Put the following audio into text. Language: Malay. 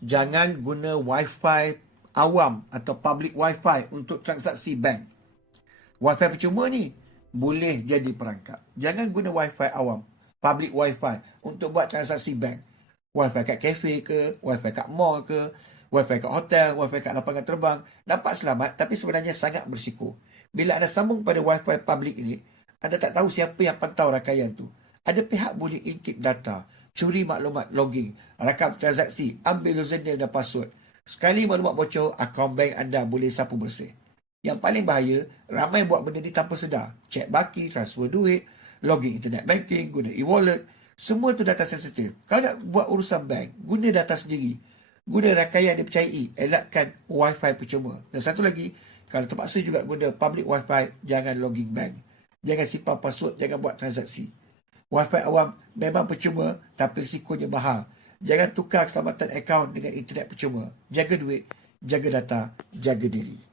jangan guna wifi awam atau public wifi untuk transaksi bank. Wifi percuma ni boleh jadi perangkap. Jangan guna wifi awam, public wifi untuk buat transaksi bank. Wifi kat kafe ke, wifi kat mall ke, wifi kat hotel, wifi kat lapangan terbang. Dapat selamat tapi sebenarnya sangat berisiko. Bila anda sambung pada wifi public ini, anda tak tahu siapa yang pantau rakaian tu. Ada pihak boleh intip data, curi maklumat login, rakam transaksi, ambil username dan password. Sekali maklumat bocor, akaun bank anda boleh sapu bersih. Yang paling bahaya, ramai buat benda ni tanpa sedar. Cek baki, transfer duit, login internet banking, guna e-wallet. Semua tu data sensitif. Kalau nak buat urusan bank, guna data sendiri. Guna rakaian dipercayai, elakkan wifi percuma. Dan satu lagi, kalau terpaksa juga guna public wifi, jangan login bank. Jangan simpan password, jangan buat transaksi. Wifi awam memang percuma tapi risikonya mahal. Jangan tukar keselamatan akaun dengan internet percuma. Jaga duit, jaga data, jaga diri.